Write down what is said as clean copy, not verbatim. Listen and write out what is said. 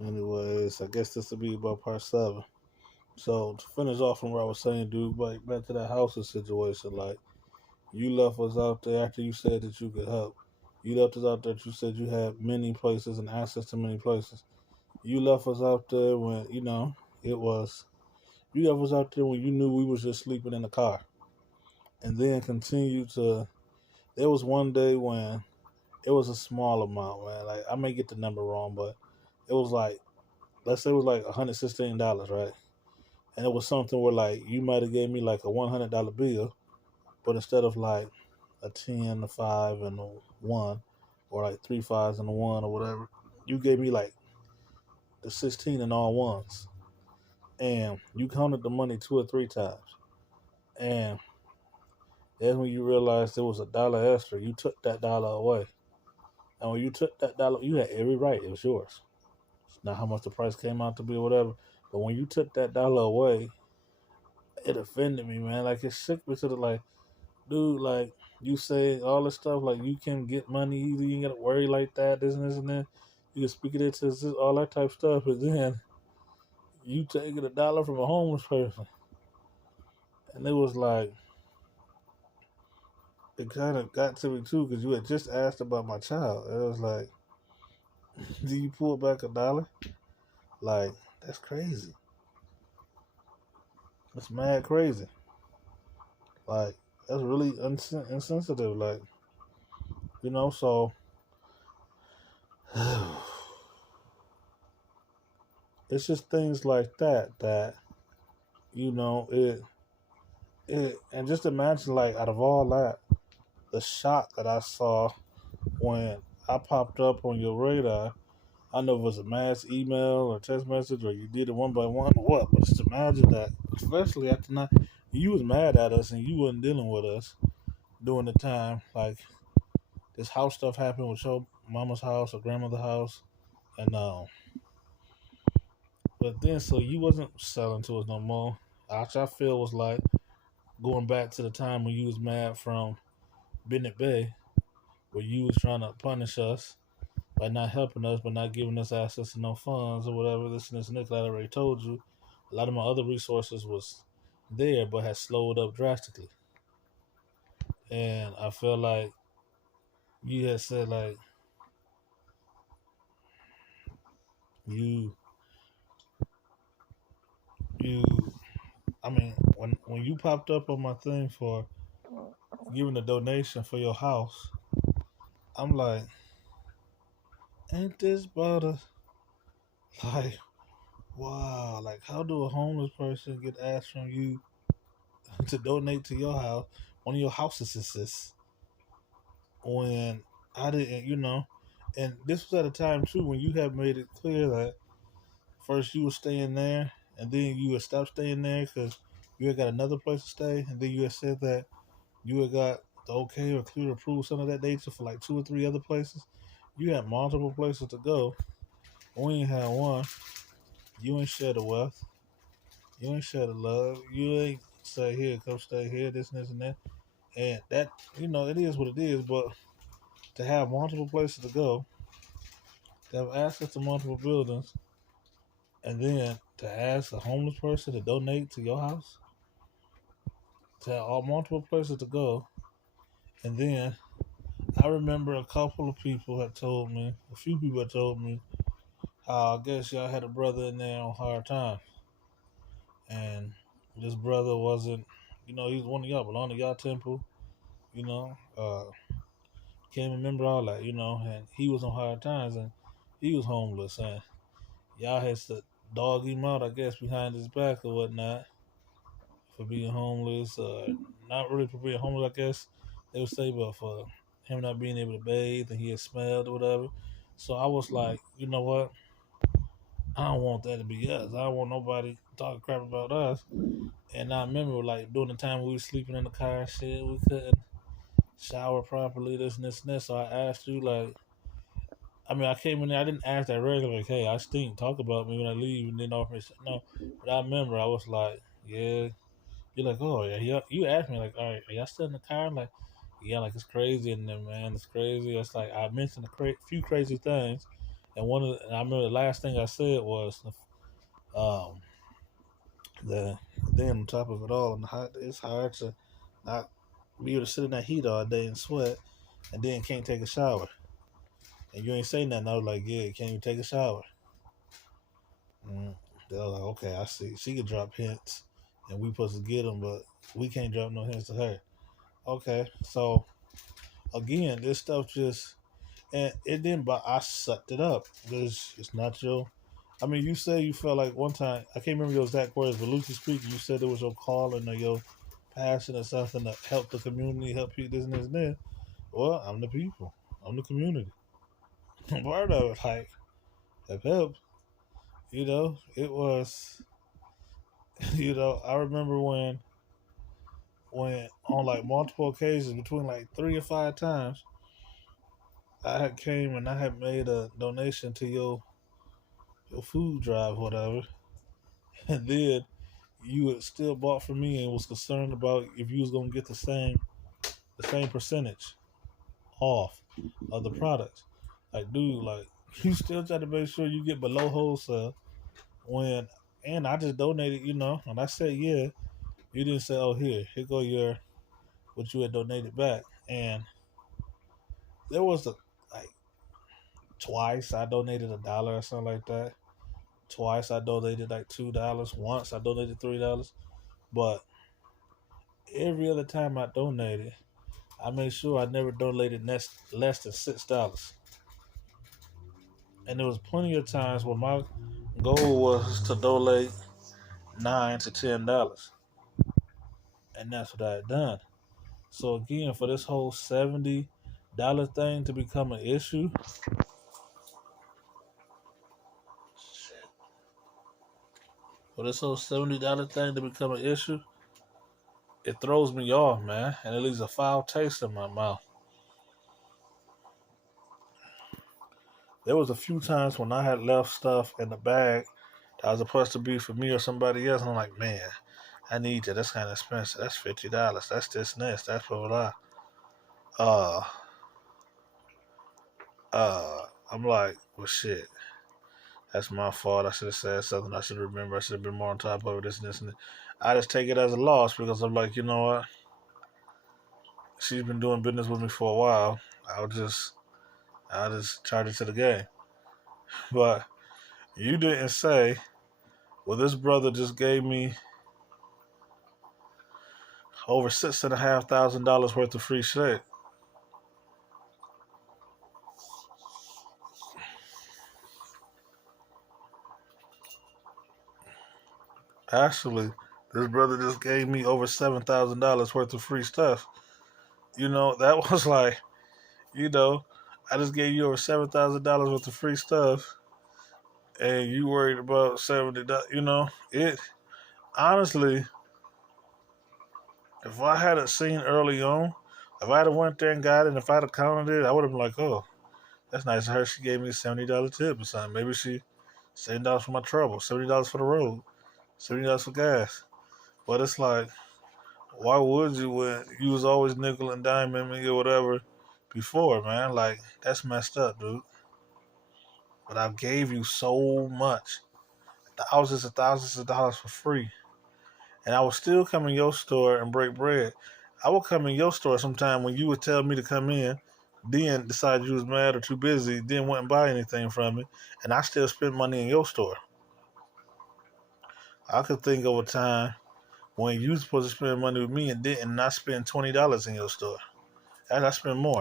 Anyways, I guess this will be about part seven. So to finish off from what I was saying, dude, back to that housing situation. Like you left us out there after you said that you could help. You left us out there. You said you had many places and access to many places. You left us out there when it was. You left us out there when you knew we was just sleeping in the car, and then continued to. There was one day when it was a small amount, man. Like I may get the number wrong, but it was like, let's say it was like $116, right? And it was something where like you might have gave me like a $100 bill, but instead of like a 10, a five, and a one, or like three fives and a one or whatever, you gave me like the 16 and all ones, and you counted the money two or three times, and that's when you realized there was a dollar extra. You took that dollar away, and when you took that dollar, you had every right. It was yours. It's not how much the price came out to be or whatever, but when you took that dollar away, it offended me, man. Like it shook me to the like, dude, like you say all this stuff, like you can get money easy, you ain't gotta worry like that, this and that. You can speak it into this, all that type of stuff, but then you taking a dollar from a homeless person, and it was like it kind of got to me too because you had just asked about my child. And it was like, do you pull back a dollar? Like that's crazy. That's mad crazy. Like that's really insensitive. Like so it's just things like that it and just imagine like out of all that, the shock that I saw when I popped up on your radar. I know if it was a mass email or text message or you did it one by one or what, but just imagine that, especially after not, you was mad at us and you wasn't dealing with us during the time. Like this house stuff happened with your mama's house or grandmother's house, and but then so you wasn't selling to us no more. Which I feel was like going back to the time when you was mad from Bennett Bay, where you was trying to punish us by not helping us, by not giving us access to no funds or whatever. This and that. I already told you. A lot of my other resources was there, but had slowed up drastically. And I feel like you had said like you you. I mean, when you popped up on my thing for giving a donation for your house, I'm like, ain't this butter? Like, wow, like how do a homeless person get asked from you to donate to your house, one of your houses is this, when I didn't, and this was at a time too when you had made it clear that first you were staying there and then you had stopped staying there because you had got another place to stay, and then you had said that you had got the okay or clear approval, some of that nature for like two or three other places. You had multiple places to go. We ain't had one. You ain't share the wealth. You ain't share the love. You ain't say here, come stay here, this and that. And that, it is what it is. But to have multiple places to go, to have access to multiple buildings, and then to ask a homeless person to donate to your house, to have all multiple places to go, and then I remember a couple of people had told me, a few people had told me, how I guess y'all had a brother in there on hard times, and this brother wasn't, he was one of y'all, belonged to y'all temple, you know, uh, can't remember all that, and he was on hard times and he was homeless, and y'all had to dog him out, I guess, behind his back or whatnot for being homeless. Not really for being homeless, I guess they would say, but for him not being able to bathe and he had smelled or whatever. So I was like, you know what? I don't want that to be us. I don't want nobody talking crap about us. And I remember, like, during the time we were sleeping in the car and shit, we couldn't shower properly, this and that. So I asked you, like, I mean, I came in there. I didn't ask that regularly. Like, hey, I stink. Talk about me when I leave, and then offer me. No, but I remember I was like, yeah. You're like, oh yeah. You asked me like, all right, are y'all still in the car? I'm like, yeah, like it's crazy in there, man. It's crazy. It's like I mentioned a few crazy things, And I remember the last thing I said was, um, the then on top of it all, it's hard to not be able to sit in that heat all day and sweat, and then can't take a shower. And you ain't say nothing. I was like, yeah, can't even take a shower. Mm. They were like, okay, I see. She can drop hints, and we supposed to get them, but we can't drop no hints to her. Okay, so again, this stuff just and it didn't. But I sucked it up because it's not your. I mean, you say you felt like one time. I can't remember your exact words, but loosely speaking, you said it was your calling or your passion or something to help the community, help people, this and this and that. Well, I'm the people. I'm the community. Part of it, like, have helped. It was. I remember when on like multiple occasions, between like 3 or 5 times, I had came and I had made a donation to your food drive, whatever, and then you had still bought from me and was concerned about if you was gonna get the same percentage off of the products. Like, dude, like you still try to make sure you get below wholesale when and I just donated, and I said yeah. You didn't say, oh here go your what you had donated back. And there was like twice I donated $1 or something like that. Twice I donated like $2. Once I donated $3. But every other time I donated, I made sure I never donated less than $6. And there was plenty of times where my goal was to donate $9 to $10, and that's what I had done. So again, for this whole $70 thing to become an issue, for this whole $70 thing to become an issue, it throws me off, man, and it leaves a foul taste in my mouth. There was a few times when I had left stuff in the bag that was supposed to be for me or somebody else, and I'm like, man, I need that. That's kind of expensive. That's $50. That's this and this. That's blah blah blah. I'm like, well, shit. That's my fault. I should have said something. I should remember. I should have been more on top of it. This and this and this. I just take it as a loss because I'm like, you know what? She's been doing business with me for a while. I'll just charge it to the game. But you didn't say, well, this brother just gave me over $6,500 worth of free shit. Actually, this brother just gave me over $7,000 worth of free stuff. That was like, you know, I just gave you over $7,000 worth of free stuff, and you worried about $70. It honestly, if I had it seen early on, if I'd have went there and got it, and if I'd have counted it, I would have been like, oh, that's nice of her. She gave me a $70 tip or something. Maybe she $70 for my trouble, $70 for the road, $70 for gas. But it's like, why would you when you was always nickel and diming me or whatever before, man? Like, that's messed up, dude. But I gave you so much, thousands and thousands of dollars for free. And I would still come in your store and break bread. I would come in your store sometime when you would tell me to come in, then decide you was mad or too busy, then wouldn't buy anything from me, and I still spent money in your store. I could think of a time when you was supposed to spend money with me and didn't not spend $20 in your store. And I spent more.